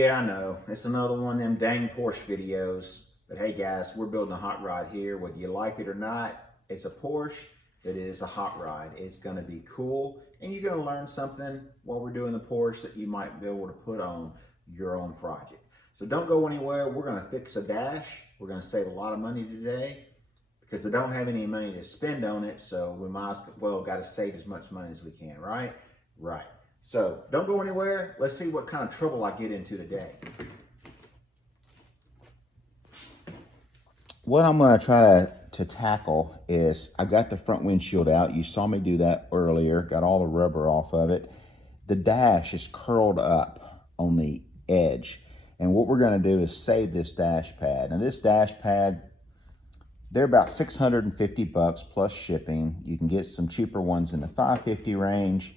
Yeah, I know. It's another one of them dang Porsche videos. But hey guys, we're building a hot rod here. Whether you like it or not, it's a Porsche, but it is a hot rod. It's gonna be cool, and you're gonna learn something while we're doing the Porsche that you might be able to put on your own project. So don't go anywhere. We're gonna fix a dash. We're gonna save a lot of money today because I don't have any money to spend on it, so we might as well gotta save as much money as we can, right? Right. So don't go anywhere. Let's see what kind of trouble I get into today. What I'm going to try to tackle is I got the front windshield out. You saw me do that earlier. Got all the rubber off of it. The dash is curled up on the edge. And what we're going to do is save this dash pad. And this dash pad, they're about $650 plus shipping. You can get some cheaper ones in the $550 range.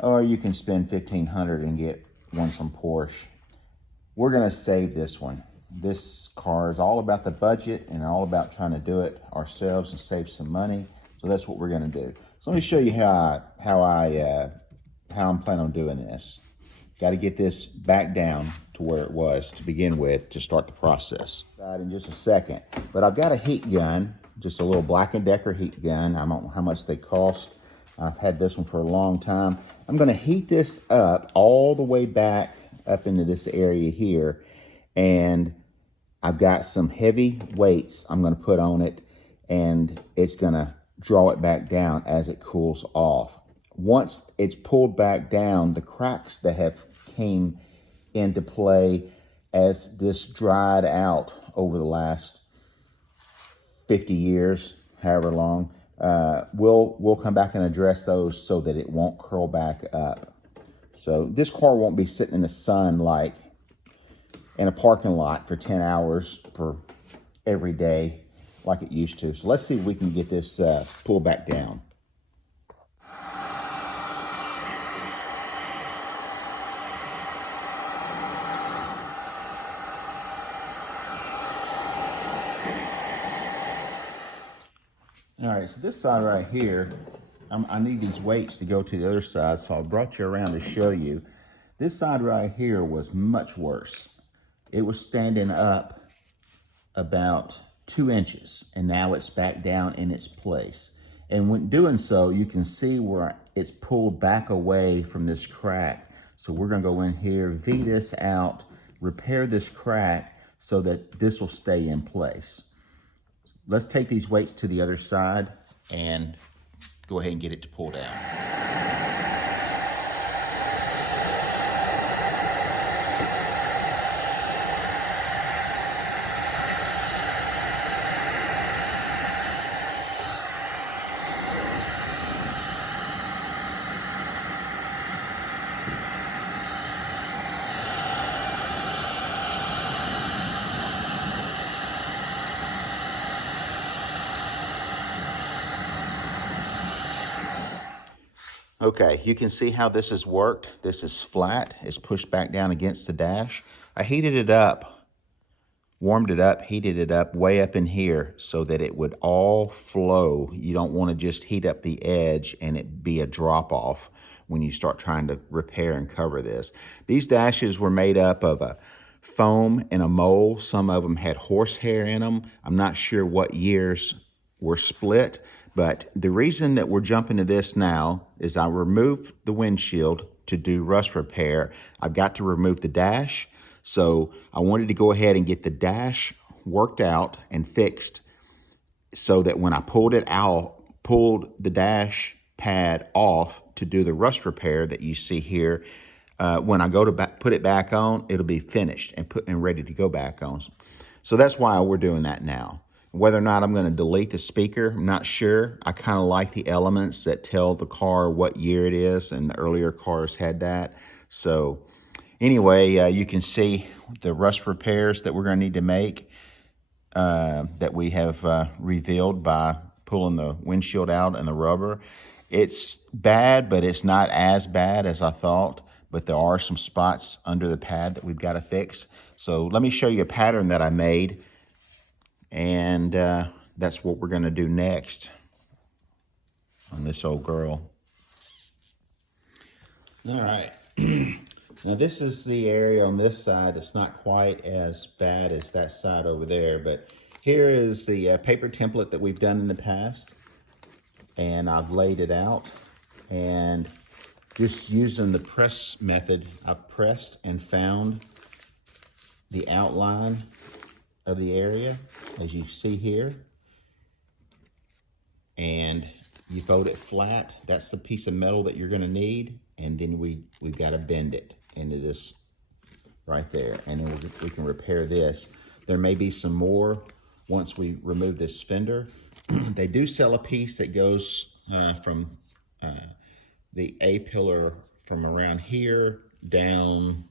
Or you can spend $1,500 and get one from Porsche. We're gonna save this one. This car is all about the budget and all about trying to do it ourselves and save some money. So that's what we're gonna do. So let me show you how I'm planning on doing this. Got to get this back down to where it was to begin with to start the process. In just a second, but I've got a heat gun, just a little Black & Decker heat gun. I don't know how much they cost. I've had this one for a long time. I'm going to heat this up all the way back up into this area here. And I've got some heavy weights I'm going to put on it. And it's going to draw it back down as it cools off. Once it's pulled back down, the cracks that have came into play as this dried out over the last 50 years, however long, we'll come back and address those so that it won't curl back up. So this car won't be sitting in the sun like in a parking lot for 10 hours for every day like it used to. So let's see if we can get this pulled back down. All right, so this side right here, I need these weights to go to the other side, so I brought you around to show you. This side right here was much worse. It was standing up about 2 inches, and now it's back down in its place. And when doing so, you can see where it's pulled back away from this crack. So we're gonna go in here, V this out, repair this crack so that this will stay in place. Let's take these weights to the other side and go ahead and get it to pull down. Okay, you can see how this has worked. This is flat. It's pushed back down against the dash. I heated it up, warmed it up, heated it up way up in here so that it would all flow. You don't want to just heat up the edge and it be a drop off when you start trying to repair and cover this. These dashes were made up of a foam and a mold. Some of them had horsehair in them. I'm not sure what years were split, but the reason that we're jumping to this now is I removed the windshield to do rust repair. I've got to remove the dash. So I wanted to go ahead and get the dash worked out and fixed so that when I pulled it out, pulled the dash pad off to do the rust repair that you see here, when I go to put it back on, it'll be finished and ready to go back on. So that's why we're doing that now. Whether or not I'm going to delete the speaker, I'm not sure. I kind of like the elements that tell the car what year it is, and the earlier cars had that. So anyway, you can see the rust repairs that we're going to need to make that we have revealed by pulling the windshield out and the rubber. It's bad, but it's not as bad as I thought. But there are some spots under the pad that we've got to fix. So let me show you a pattern that I made. And that's what we're going to do next on this old girl. All right. Now this is the area on this side that's not quite as bad as that side over there, but here is the paper template that we've done in the past, and I've laid it out, and just using the press method, I've pressed and found the outline of the area, as you see here, and you fold it flat. That's the piece of metal that you're gonna need, and then we've gotta bend it into this right there, and then we can repair this. There may be some more once we remove this fender. They do sell a piece that goes from the A-pillar from around here down,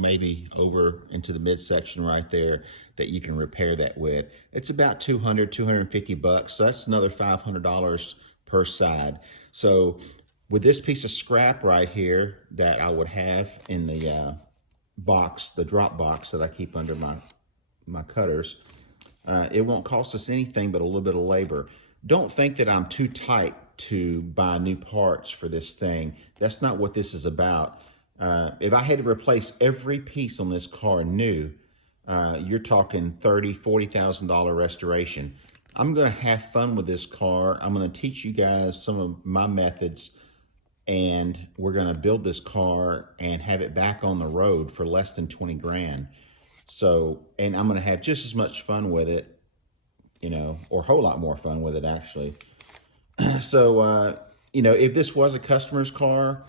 maybe over into the midsection right there, that you can repair that with. It's about $250, so that's another $500 per side. So with this piece of scrap right here that I would have in the box, the drop box that I keep under my cutters, it won't cost us anything but a little bit of labor. Don't think that I'm too tight to buy new parts for this thing. That's not what this is about. If I had to replace every piece on this car new, you're talking $30,000, $40,000 restoration. I'm gonna have fun with this car. I'm gonna teach you guys some of my methods, and we're gonna build this car and have it back on the road for less than 20 grand. So, and I'm gonna have just as much fun with it, you know, or a whole lot more fun with it actually. So, you know, if this was a customer's car,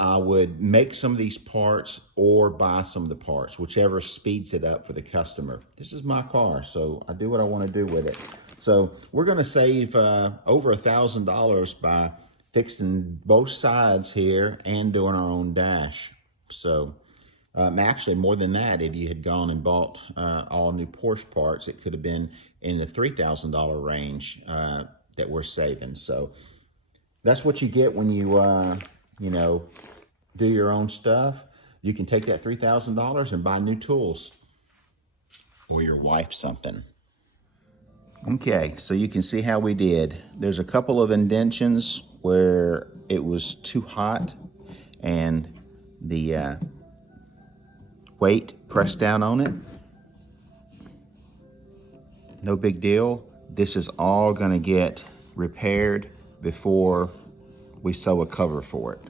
I would make some of these parts or buy some of the parts, whichever speeds it up for the customer. This is my car, so I do what I want to do with it. So we're going to save over $1,000 by fixing both sides here and doing our own dash. So actually more than that, if you had gone and bought all new Porsche parts, it could have been in the $3,000 range that we're saving. So that's what you get when you you know, do your own stuff. You can take that $3,000 and buy new tools, or your wife something. Okay, so you can see how we did. There's a couple of indentions where it was too hot and the weight pressed down on it. No big deal. This is all gonna get repaired before we sew a cover for it.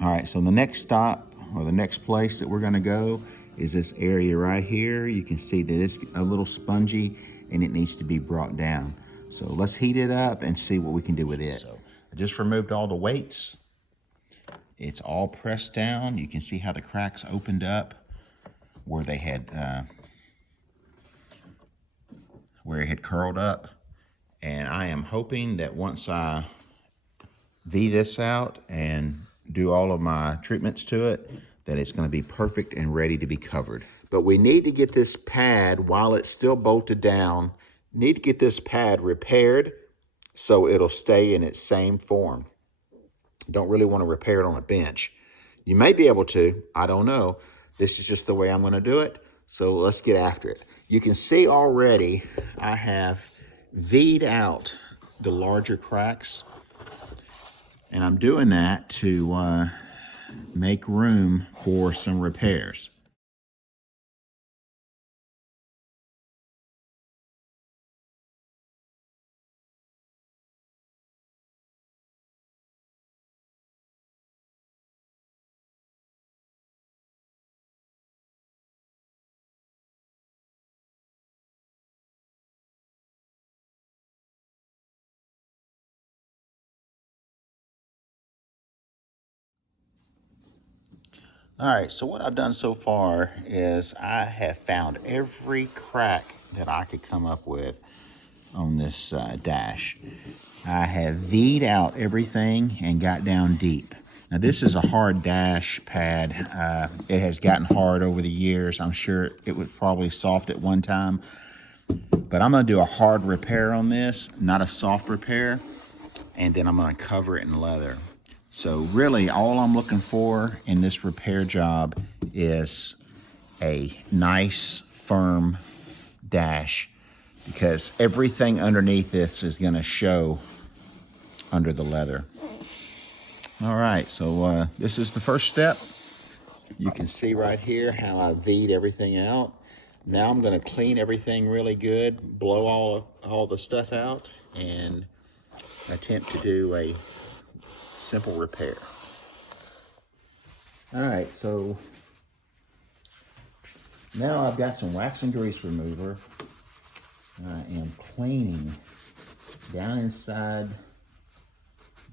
All right, so the next stop, or the next place that we're gonna go, is this area right here. You can see that it's a little spongy and it needs to be brought down. So let's heat it up and see what we can do with it. So I just removed all the weights. It's all pressed down. You can see how the cracks opened up where they had, where it had curled up. And I am hoping that once I V this out and do all of my treatments to it, that it's going to be perfect and ready to be covered. But we need to get this pad, while it's still bolted down, need to get this pad repaired so it'll stay in its same form. Don't really want to repair it on a bench. You may be able to, I don't know. This is just the way I'm going to do it. So let's get after it. You can see already I have V'd out the larger cracks, and I'm doing that to make room for some repairs. All right, so what I've done so far is I have found every crack that I could come up with on this dash. I have V'd out everything and got down deep. Now this is a hard dash pad. It has gotten hard over the years. I'm sure it was probably soft at one time, but I'm gonna do a hard repair on this, not a soft repair, and then I'm gonna cover it in leather. So really all I'm looking for in this repair job is a nice firm dash, because everything underneath this is gonna show under the leather. All right, so this is the first step. You can see right here how I V'd everything out. Now I'm gonna clean everything really good, blow all the stuff out, and attempt to do a simple repair. All right, so now I've got some wax and grease remover. I am cleaning down inside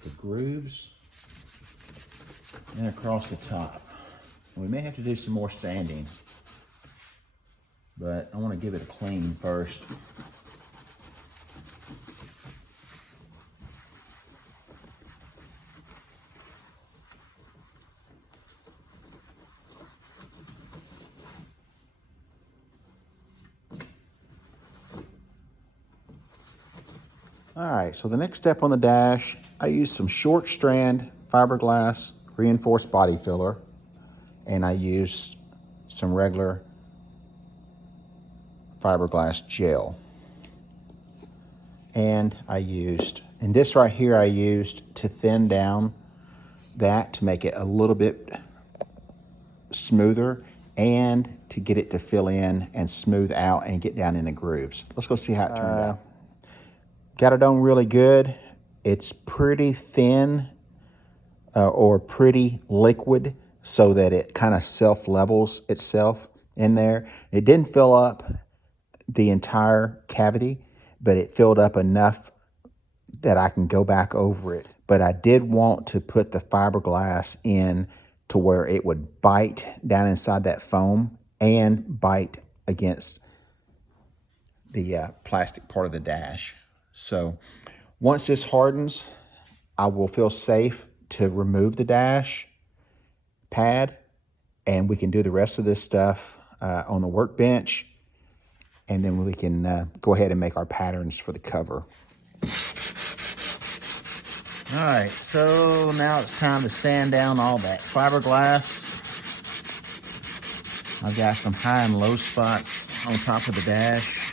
the grooves and across the top. We may have to do some more sanding, but I want to give it a clean first. All right, so the next step on the dash, I use some short strand fiberglass reinforced body filler, and I used some regular fiberglass gel. And this right here I used to thin down that to make it a little bit smoother and to get it to fill in and smooth out and get down in the grooves. Let's go see how it turned out. Got it on really good. It's pretty thin or pretty liquid so that it kind of self-levels itself in there. It didn't fill up the entire cavity, but it filled up enough that I can go back over it. But I did want to put the fiberglass in to where it would bite down inside that foam and bite against the plastic part of the dash. So once this hardens, I will feel safe to remove the dash pad, and we can do the rest of this stuff on the workbench, and then we can go ahead and make our patterns for the cover. All right, so now it's time to sand down all that fiberglass. I've got some high and low spots on top of the dash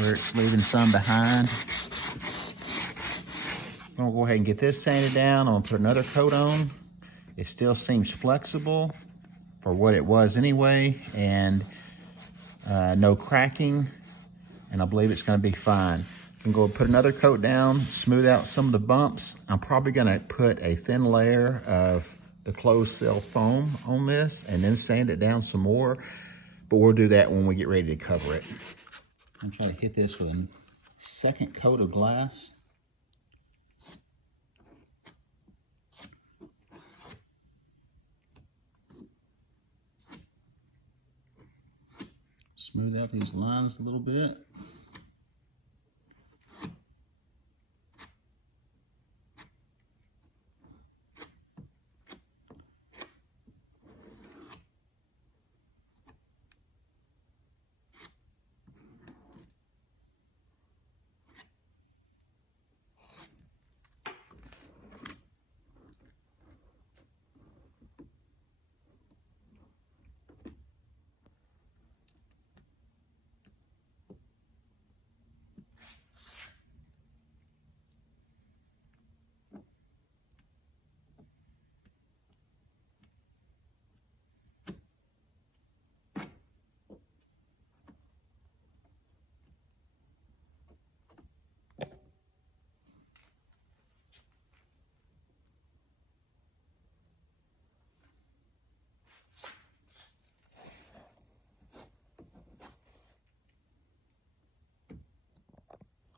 where it's leaving some behind. I'm gonna go ahead and get this sanded down. I'm gonna put another coat on. It still seems flexible for what it was anyway, and no cracking, and I believe it's gonna be fine. I'm going to put another coat down, smooth out some of the bumps. I'm probably going to put a thin layer of the closed cell foam on this and then sand it down some more, but we'll do that when we get ready to cover it. I'm trying to hit this with a second coat of glass. Smooth out these lines a little bit.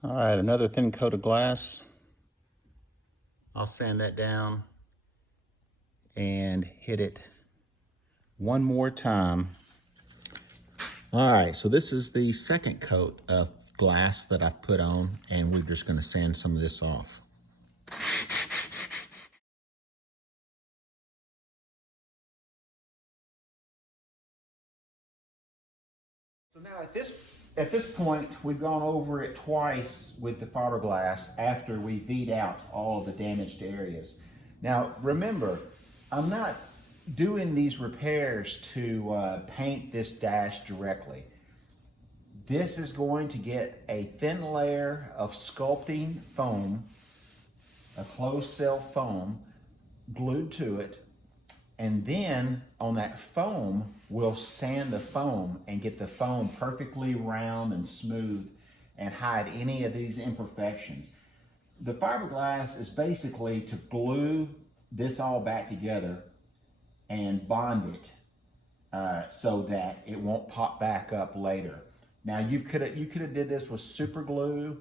All right, another thin coat of glass. I'll sand that down and hit it one more time. All right, so this is the second coat of glass that I've put on, and we're just gonna sand some of this off. So now at this point, we've gone over it twice with the fiberglass after we V'd out all of the damaged areas. Now remember, I'm not doing these repairs to paint this dash directly. This is going to get a thin layer of sculpting foam, a closed cell foam, glued to it, And then on that foam, we'll sand the foam and get the foam perfectly round and smooth and hide any of these imperfections. The fiberglass is basically to glue this all back together and bond it so that it won't pop back up later. Now you could have did this with super glue,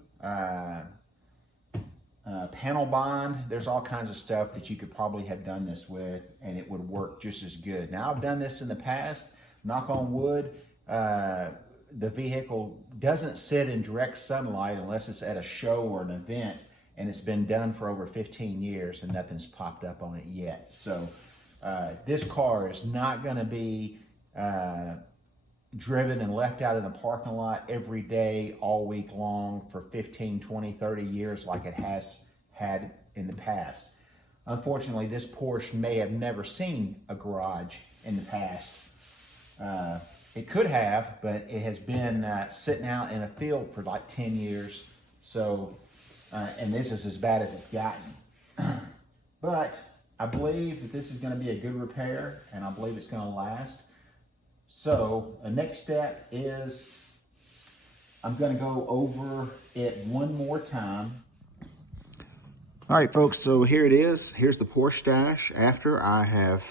panel bond. There's all kinds of stuff that you could probably have done this with, and it would work just as good. Now I've done this in the past. Knock on wood. The vehicle doesn't sit in direct sunlight unless it's at a show or an event, and it's been done for over 15 years and nothing's popped up on it yet. So this car is not going to be driven and left out in a parking lot every day, all week long for 15, 20, 30 years like it has had in the past. Unfortunately, this Porsche may have never seen a garage in the past. It could have, but it has been sitting out in a field for like 10 years. So, and this is as bad as it's gotten. But I believe that this is going to be a good repair, and I believe it's going to last. So the next step is I'm going to go over it one more time. All right, folks, so here it is. Here's the Porsche dash after I have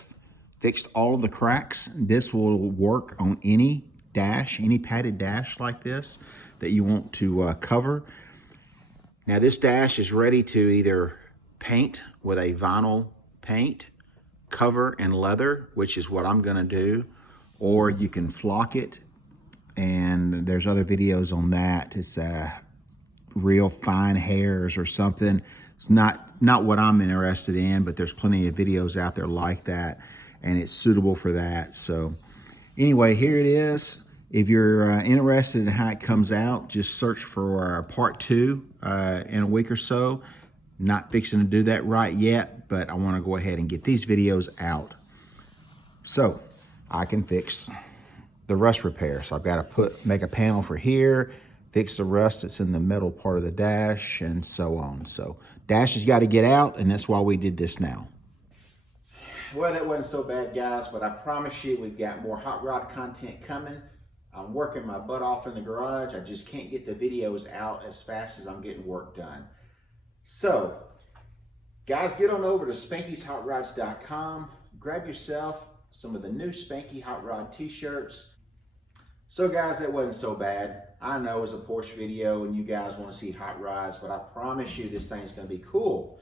fixed all of the cracks. This will work on any dash, any padded dash like this that you want to cover. Now this dash is ready to either paint with a vinyl paint, cover in leather, which is what I'm going to do, or you can flock it, and there's other videos on that. It's real fine hairs or something. It's not what I'm interested in, but there's plenty of videos out there like that, and it's suitable for that. So anyway, here it is. If you're interested in how it comes out, just search for part 2 in a week or so. Not fixing to do that right yet, but I want to go ahead and get these videos out so I can fix the rust repair. So I've got to make a panel for here, fix the rust that's in the metal part of the dash, and so on. So dash has got to get out, and that's why we did this now. Well, that wasn't so bad, guys, but I promise you we've got more Hot Rod content coming. I'm working my butt off in the garage. I just can't get the videos out as fast as I'm getting work done. So, guys, get on over to Spanky'sHotRods.com. Grab yourself some of the new Spanky Hot Rod t-shirts. So guys, that wasn't so bad. I know it's a Porsche video and you guys want to see hot rods, but I promise you this thing's going to be cool.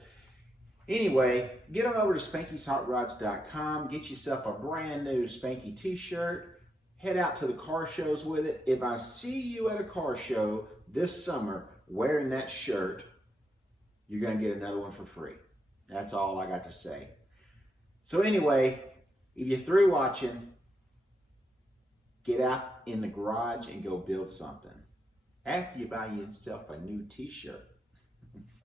Anyway, get on over to Spanky'sHotRods.com. Get yourself a brand new Spanky t-shirt. Head out to the car shows with it. If I see you at a car show this summer wearing that shirt, you're going to get another one for free. That's all I got to say. So anyway, if you're through watching, get out in the garage and go build something. After you buy yourself a new t-shirt.